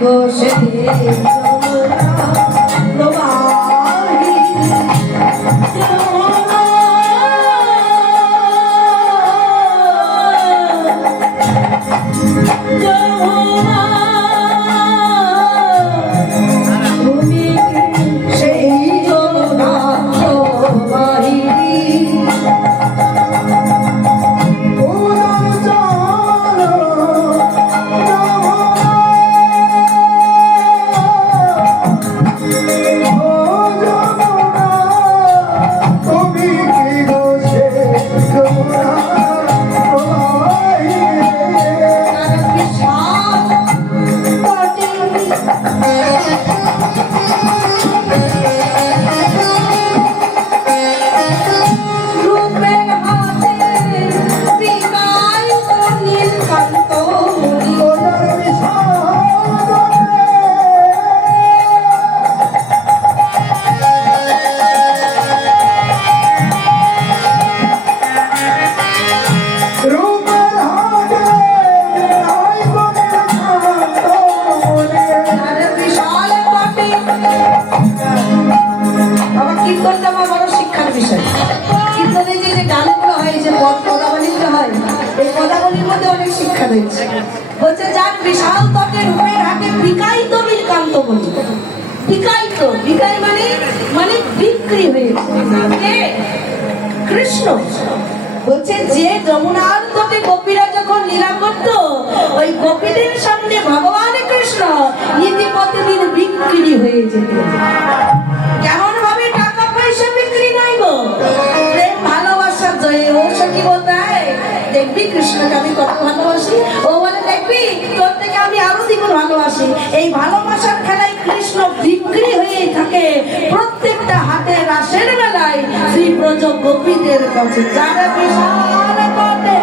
বসে বলছে যার বিশাল তটে রূপে রাখে বিকায়িত নীলকান্ত বলি। বিকায়িত বিকায় মানে মানে বিক্রি হয়েছে কৃষ্ণ। বলছে যে যমুনার তটে গোপীরা যখন লীলা করতো ওই গোপীদের সামনে ভগবান কৃষ্ণ নীতিপতি দিন বিক্রি হয়ে যেত। কেমন ভাবে টাকা পয়সা বিক্রি নাই গো, প্রেম ভালোবাসার জয়ে। ও সখী বলতে দেখবি কৃষ্ণকে আমি কত ভালোবাসি, ও বলে দেখবি তোর থেকে আমি আরো দ্বিগুণ ভালোবাসি। এই ভালোবাসার খেলায় কৃষ্ণ বিক্রি হয়েই থাকে প্রত্যেকটা হাতে রাসের বেলায় শ্রী ব্রজ গোপীদের কাছে। যারা বিশাল পথে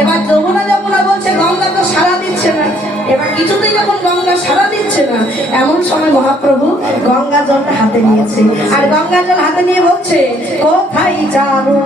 এবার যমুনা যমুনা বলছে, গঙ্গা তো সাড়া দিচ্ছে না। এবার কিছুতেই যখন গঙ্গা সাড়া দিচ্ছে না, এমন সময় মহাপ্রভু গঙ্গা জলটা হাতে নিয়েছে। আর গঙ্গা জল হাতে নিয়ে বলছে, কোথায় যাবো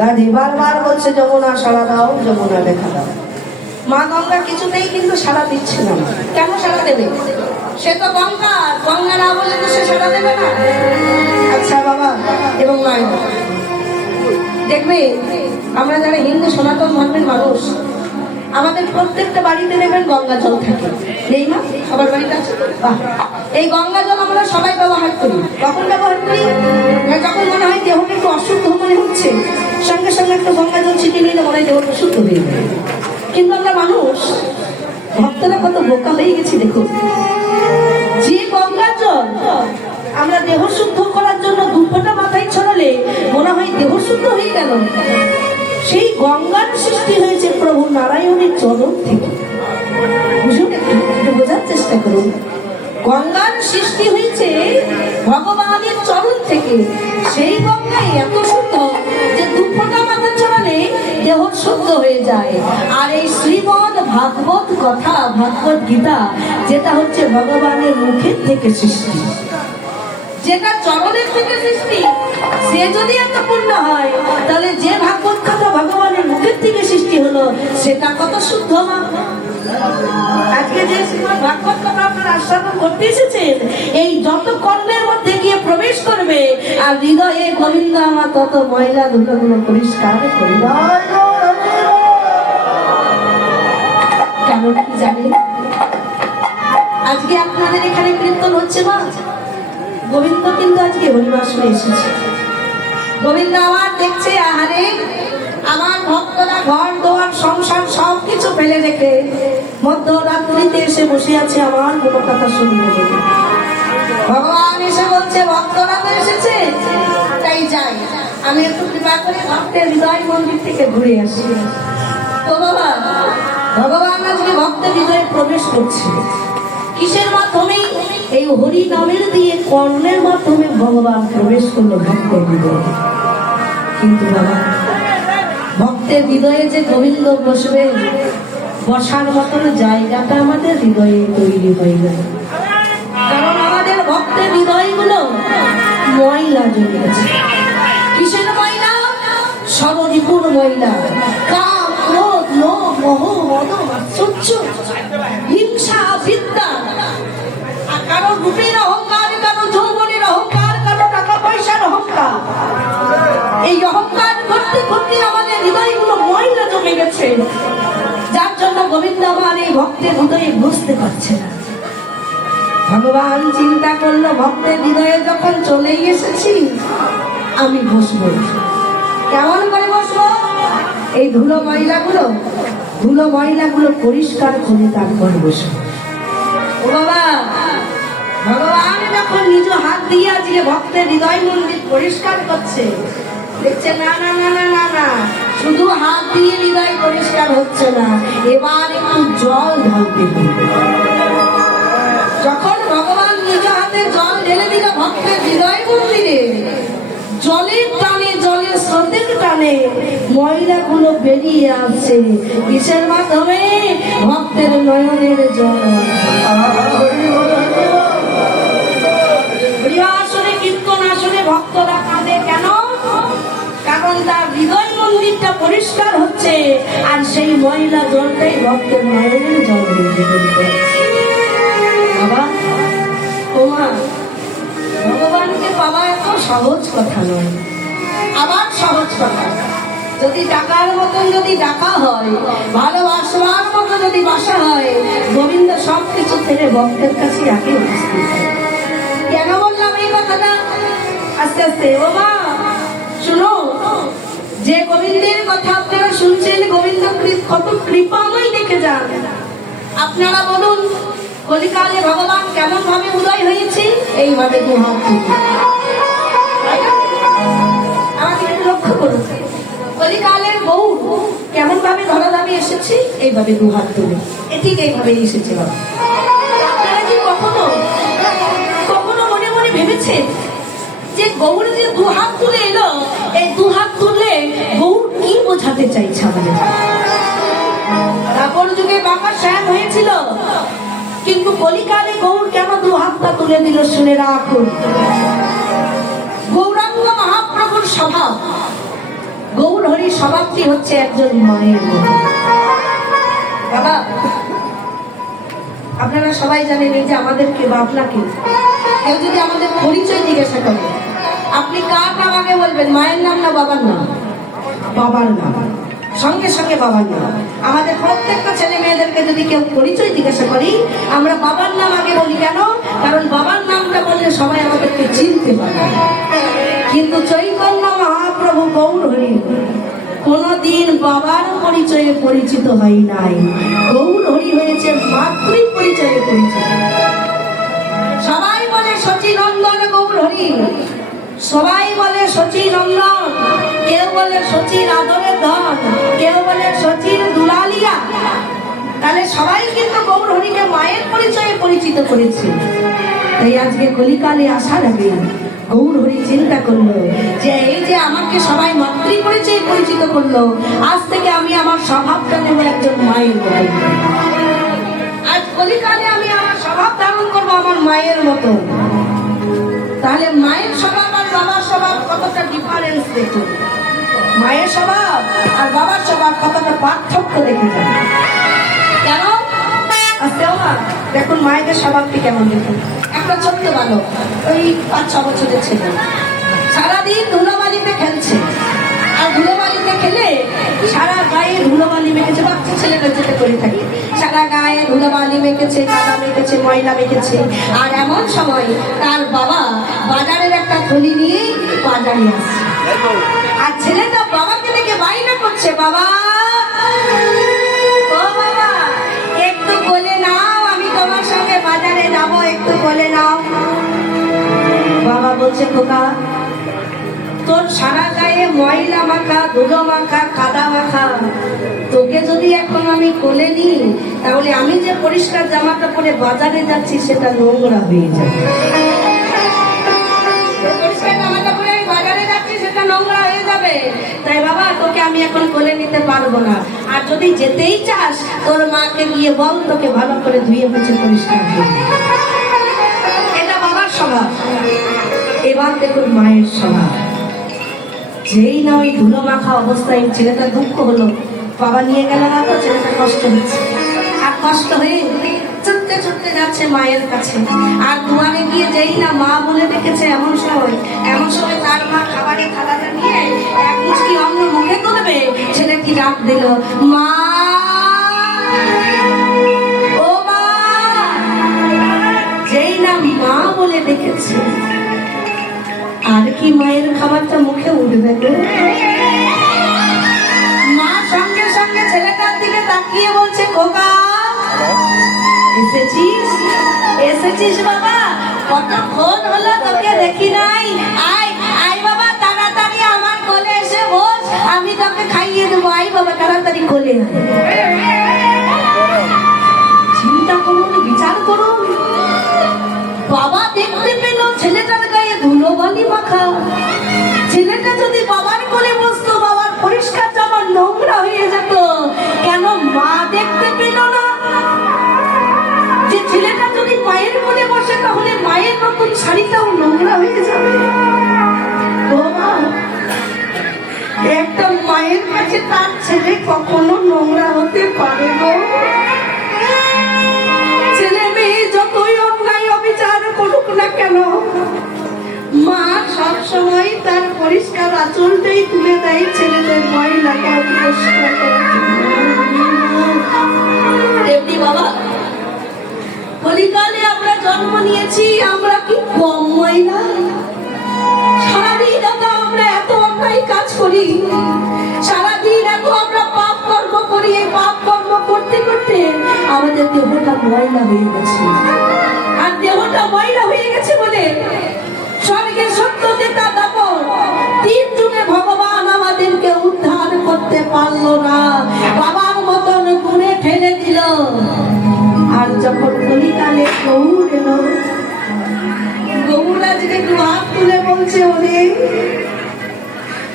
রাধে বারবার বলছে যমুনা সাড়া দাও, যমুনা দেখা দাও। মা গঙ্গা কিছুতেই কিন্তু সাড়া দিচ্ছে না। কেন সাড়া দেবে? সে তো গঙ্গা, গঙ্গা না বলে তো সে সাড়া দেবে না। আচ্ছা বাবা এবং মায়ের দেখবে, আমরা যারা হিন্দু সনাতন ধর্মের মানুষ, আমাদের প্রত্যেকটা বাড়িতে দেখবেন গঙ্গা জল থাকে, নেই মা? সবার বাড়িতে আছে। এই গঙ্গা জল আমরা সবাই ব্যবহার করি। কখন ব্যবহার করি? যখন মনে হয় দেহটা একটু অশুদ্ধ মনে হচ্ছে, সঙ্গে সঙ্গে একটু গঙ্গা জল ছিটিয়ে নিলে মনে হয় দেহটা শুদ্ধ হয়ে যাবে। কিন্তু আমরা মানুষ ভক্তরা কত বোকা হয়ে গেছি দেখুন। যে গঙ্গা জল আমরা দেহ শুদ্ধ করার জন্য দুপোটা মাথায় ছড়ালে মনে হয় দেহ শুদ্ধ হয়ে গেল, সেই গঙ্গার সৃষ্টি হয়েছে প্রভু নারায়ণের চরণ থেকে। বুঝুন, একটু বোঝার চেষ্টা করুন। গঙ্গার সৃষ্টি হয়েছে ভগবানের চরণ থেকে। সেই গঙ্গায় এত শুদ্ধ যে দুপোটা মাথা ছড়ালে দেহ শুদ্ধ হয়ে যায়। আর এই শ্রীমদ ভাগবত কথা, ভাগবত গীতা, যেটা হচ্ছে ভগবানের মুখের থেকে সৃষ্টি, যেটা চরণের থেকে সৃষ্টি, সে যদি এত পূর্ণ হয়, তাহলে যে ভাগবত কথা ভগবানের মুখের থেকে সৃষ্টি হলো সেটা কত শুদ্ধ মা। আজকে যে ভাগবত কথা আপনারা আস্বাদন করতে এসেছেন, এই যত কর্ণের মধ্যে গিয়ে প্রবেশ করবে আর হৃদয়ে গোবিন্দ আমার তত ময়লা ধুলোগুলো পরিষ্কার করে দেয়। কেন কি জানেন? আজকে আপনাদের এখানে কীর্তন হচ্ছে মা, গোবিন্দ কিন্তু আজকে হরিবাসনে এসেছে। গোবিন্দ আমার দেখছে, আহারে আমার ভক্তরা ঘর দোয়ার সংসার সবকিছু ফেলে রেখে মধ্যরাত্রিতে এসে বসে আছে আমার কোনো কথা শুনবে। ভগবান এসে বলছে, ভক্তরা তো এসেছে, তাই যাই আমি একটু কৃপা করে ভক্তের হৃদয় মন্দির থেকে ঘুরে আসি। তো বাবা, ভগবান আজকে ভক্তের হৃদয়ে প্রবেশ করছে কিসের মাধ্যমে? এই হরি নামের দিয়ে কর্ণের মাধ্যমে ভগবান প্রবেশ করলো ভক্তের হৃদয়ে। কিন্তু বাবা, ভক্তের হৃদয়ে যে গোবিন্দ বসবে, বসার মতন জায়গাটা আমাদের হৃদয়ে তৈরি হয়ে যায়। কারণ আমাদের ভক্তের হৃদয়গুলো ময়লা জমে গেছে। কিসের ময়লা? সর্বরিপুর ময়লা। কাম, ক্রোধ, লোভ, মোহ, মদ, মাৎসর্য, হিংসা, বিদ্যা, কারো রূপের অহংকার, কারো যৌবনের অহংকার, কারো টাকা পয়সার অহংকার। এই অহংকার করতে করতে আমাদের হৃদয়গুলো ময়লা জমে গেছে, যার জন্য গোবিন্দ আমার এই ভক্তের হৃদয়ে বুঝতে পারছে না। ভগবান চিন্তা করলো, ভক্তের হৃদয়ে যখন চলেই এসেছি, আমি বসবো। কেমন করে বসবো? এই ধুলো ময়লাগুলো পরিষ্কার করে তারপর বসবো। ও বাবা, ভগবান যখন নিজ হাত দিয়ে আজকে ভক্তের হৃদয় মন্দির পরিষ্কার করছে, দেখছে না না না না না না, শুধু হাত দিয়ে হৃদয় পরিষ্কার হচ্ছে না, এবার একটু জল ঢালতে হবে। যখন ভগবান নিজ হাতে জল ঢেলে দিল ভক্তের হৃদয় মন্দিরে, জলের টানে, জলের স্রোতের টানে ময়লাগুলো বেরিয়ে আসছে। কিসের মাধ্যমে? ভক্তের নয়নের জল। হরিবাসনে, কীর্তন আসনে ভক্তরা কাঁদে কেন? কারণ তার হৃদয় মন্দিরটা পরিষ্কার হচ্ছে, আর সেই ময়লা জলটাই ভক্তের নয়নের জল হয়ে। বাবা, তোমার ভগবানকে পাওয়া এত সহজ কথা নয়। আবার সহজ কথা, যদি ডাকার মতন যদি ডাকা হয়, ভালোবাসবার মতো যদি বাসা হয়, গোবিন্দ সবকিছু ছেড়ে ভক্তের কাছে আগে উপস্থিত হয়। কেন বললাম এই কথাটা? আস্তে আস্তে ও মা শুনো, যে গোবিন্দের কথা আপনারা শুনছেন, গোবিন্দ কত কৃপাময় দেখে যান। আপনারা বলুন, কলিকালে ভগবান কেমন ভাবে উদয় হয়েছে? এইভাবে দুহাত তুলে। আমাকে একটু লক্ষ্য করুন, কলিকালের বউ কেমন ভাবে ধরাধামে এসেছে? এইভাবে দুহাত তুলে, ঠিক এইভাবেই এসেছে। বাবা, আপনারা কি কখনো মনে মনে ভেবেছেন যে গৌর যে দুহাত তুলে এলো, এই দুহাত তুলে গৌর কি বোঝাতে চাইছে আমাদের? তারপর যুগে বাবা সাহেব হয়েছিল, কিন্তু কলিকালে গৌর কেন দুহাতটা তুলে দিল শুনে রাখুন। গৌরাঙ্গ মহাপ্রভুর স্বভাব, গৌর হরির স্বভাবটি হচ্ছে একজন মায়ের মতো। আপনারা সবাই জানেন এই যে আমাদেরকে আপনাকে কেউ যদি আমাদের পরিচয় জিজ্ঞাসা করে, আপনি কার নাম আগে বলবেন, মায়ের নাম না বাবার নাম? বাবার নাম, সঙ্গে সঙ্গে বাবার নাম। আমাদের প্রত্যেকটা ছেলে মেয়েদেরকে যদি কেউ পরিচয় জিজ্ঞাসা করি, আমরা বাবার নাম আগে বলি। কেন? কারণ বাবার নামটা বললে সবাই আমাদেরকে চিনতে পারে। কিন্তু চৈতন্য মহাপ্রভু গৌর হরি কোনদিন বাবার পরিচয়ে পরিচিত হয় নাই। গৌর হরি হয়েছে মাতৃ পরিচয়ে পরিচিত। সবাই বলে সচিনন্দন গৌর হরি, সবাই বলে সচি নন্দন, কেউ বলে সচির আদরের ধন, কেউ বলে সচির দুলালিয়া। তাহলে সবাই কিন্তু গৌর হরিকে মায়ের পরিচয়ে পরিচিত করেছে। তাই আজকে কলিকালে আসার আগে গৌর হরি চিন্তা করলো যে এই যে আমাকে সবাই মাতৃ পরিচয়ে পরিচিত করলো, আজ থেকে আমি আমার স্বভাবটা নেব একজন মায়ের মতো। আজ কলিকালে আমি আমার স্বভাব ধারণ করবো আমার মায়ের মতো। তাহলে মায়ের স্বভাব আর বাবার স্বভাব কতটা ডিফারেন্স দেখুন, মায়ের স্বভাব আর বাবার স্বভাব কতটা পার্থক্য দেখে যাবে। কেন? দেখুন মায়েদের স্বভাবটি কেমন দেখুন। একটা ছোট্ট বালক, ওই 5-6 বছরের ছেলে, সারাদিন ধুলোবালিতে খেলছে। আর ধুলোবালিতে খেলে সারা গায়ে ধুলোবালি মেখেছে, বাচ্চা ছেলেটা যেটা করে থাকে, সারা গায়ে ধুলোবালি মেখেছে, কাদা মেখেছে, ময়লা মেখেছে। আর এমন সময় তার বাবা বাজারের একটা থলি নিয়ে বাজারে আসছে। আর ছেলেটা বাবাকে দেখে বাইনা করছে, বাবা ও বাবা একটু বলে নাও, আমি তোমার সঙ্গে বাজারে যাবো, একটু বলে নাও। বাবা বলছে, খোকা তোর সারা গায়ে ময়লা মাখা, ধুলো মাখা, কাদা মাখা, তোকে যদি এখন আমি কোলে নিই তাহলে আমি যে পরিষ্কার জামাটা পরে বাজারে যাচ্ছি সেটা নোংরা হয়ে যাবে। পরিষ্কার জামাটা পরে আমি বাজারে যাচ্ছি সেটা নোংরা হয়ে যাবে। তাই বাবা তোকে আমি এখন কোলে নিতে পারবো না। আর যদি যেতেই চাস তোর মাকে গিয়ে বল তোকে ভালো করে ধুয়ে মুছে পরিষ্কার করবে। এটা বাবার স্বভাব। এবার দেখুন মায়ের স্বভাব। যেই না ওই ধুলো মাখা অবস্থায় ছেলেটা দুঃখ হলো, বাবা নিয়ে গেল না তো, ছেলেটা কষ্ট হচ্ছে। আর কষ্ট হয়ে ছুটতে ছুটতে যাচ্ছে মায়ের কাছে। আর দুয়ারে গিয়ে যেই না মা বলে ডেকেছে, এমন সময় তার মা খাবারের থালাটা নিয়ে এক মুষ্টি অন্ন মুখে তুলবে, ছেলেটি ডাক দিল, মা ও মা। যেই না মা বলে ডেকেছে, আর কি মায়ের খাবারটা মুখে উঠবে তো? মা সঙ্গে সঙ্গে ছেলেটার দিকে তাকিয়ে বলছে, খোকা এসেছিস? এসেছিস বাবা, কতক্ষণ হলো তোকে দেখি নাই। আয় আয় বাবা, তাড়াতাড়ি আমার কোলে এসে বস, আমি তোকে খাইয়ে দেবো। আয় বাবা তাড়াতাড়ি কোলে। চিন্তা করুন, বিচার করুন, বাবা দেখতে পেল ছেলেটার গায়ে ধুলোবালি মাখা। ছেলেটা যদি বাবার কোলে বসতো, বাবার পরিষ্কার জামা নোংরা হয়ে যেত। কেন মা দেখতে পেল না যে ছেলেটা যদি মায়ের কোলে বসে তাহলে মায়ের নতুন শাড়িটাও নোংরা হয়ে যাবে? একটা মায়ের কাছে তার ছেলে কখনো নোংরা হতে পারে গো? ছেলে মেয়ে যতই অন্যায় অবিচার করুক না কেন, মা সব সময় তার পরিষ্কার আঁচলটাই তুলে দেয় ছেলেদের ময়লাটা পরিষ্কার করার জন্য। তেমনি বাবা, কলিকালে আমরা জন্ম নিয়েছি, আমরা কি কম ময়লা? সারাদিন আমরা এত অন্যায় কাজ করি, সারাদিন এত আমরা পাপ কর্ম করি। এই পাপ কর্ম করতে করতে আমাদের দেহটা ময়লা হয়ে গেছে। আর দেহটা ময়লা হয়ে গেছে বলে স্বর্গের সত্যতা দাপন 3 যুগে ভগবান আমাদেরকে উদ্ধার করতে পারলো না, বাবার মতন দূরে ফেলে দিল। আর যখন কলিকালে গৌর এলো, গৌর আজকে 2 হাত তুলে বলছে, ওরে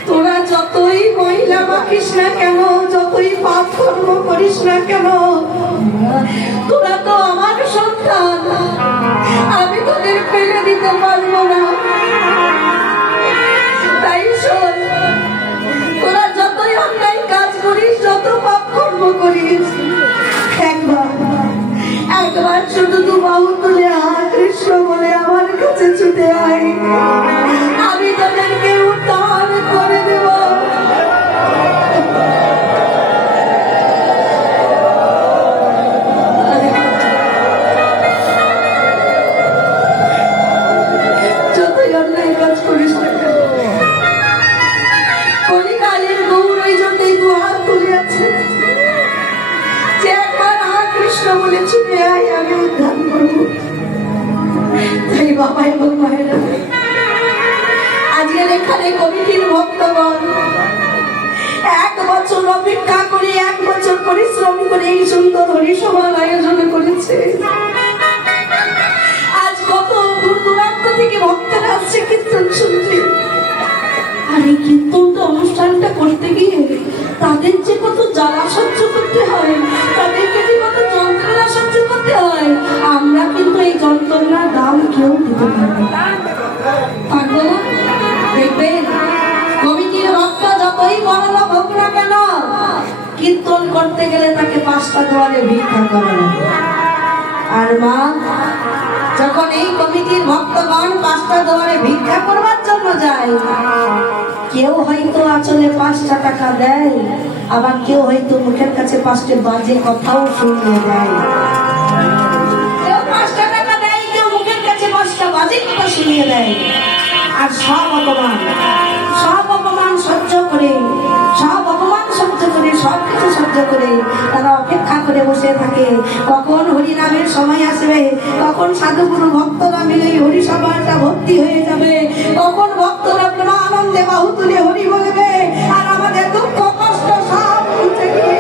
তোরা যতই মহিলা মাখিস না কেন, যতই পাপ কর্ম করিস না কেন, তোরা তো আমার সন্তান, আমি তোদের ফেলে দিতে পারবো না। তাই শোন, তোরা যতই অন্যায় কাজ করিস, যত পাপ কর্ম করিস, একবার শুধু ছুটে আয়, আমি উদ্ধার করবো। তাই বাবা এবং মায়েরা, আজকের এখানে কমিটির ভক্তগণ 1 বছর অপেক্ষা করে, 1 বছর পরিশ্রম করে এই সুন্দর হরিসভার আয়োজন করেছে। আজ কত দূর দূরান্ত থেকে ভক্তরা আসছে কীর্তন শুনতে। আর এই কীর্তনটা অনুষ্ঠানটা করতে গিয়ে তাদের যে কত জ্বালা সহ্য করতে হয়, তাদেরকে যে কত যন্ত্রণা সহ্য করতে হয়, আমরা কিন্তু এই যন্ত্রণার দাম কেউ দিতে পারবো না। পারবো না? দেখবেন কমিটির ভক্ত যতই বড় লোক হোক না কেন, কীর্তন করতে গেলে তাকে 5টা দুয়ারে ভিক্ষা করে না। আর মা, যখন এই কমিটির ভক্তগণ 5টা দুয়ারে ভিক্ষা করবার জন্য যায়, কেউ হয়তো আঁচলে 5টা টাকা দেয়, আবার কেউ হয়তো মুখের কাছে 5টে বাজে কথাও শুনিয়ে দেয়। কেউ 5টা টাকা দেয়, কেউ মুখের কাছে 5টা বাজে কথা শুনিয়ে দেয়। আর সব অপমান সহ্য করে, সব অপমান সহ্য করে, সব কিছু সহ্য করে তারা অপেক্ষা করে বসে থাকে কখন হরিনামের সময় আসবে, কখন সাধুগুরু ভক্তরা মিলে হরিসভাটা ভর্তি হয়ে যাবে, কখন ভক্তরা আনন্দে বাহু তুলে হরি বলবে, আর আমাদের দুঃখ কষ্ট সব মুছে গিয়ে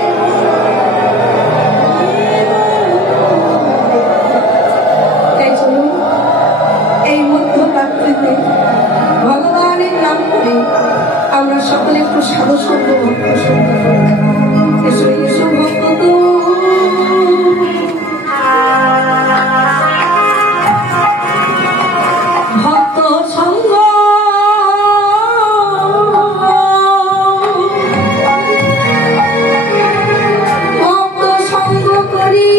এই মধ্যরাত্রিতে ভগবানের নাম করে আমরা সকলে একটু সাধু সঙ্গ ভক্ত সঙ্গ এসো এসো ভক্ত তো ভক্ত সঙ্গ ভক্ত সঙ্গ করি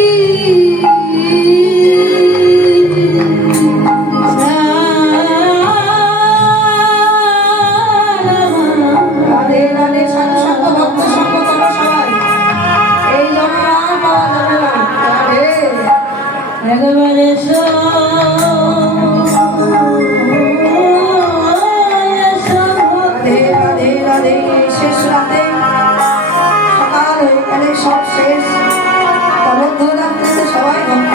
ভগবান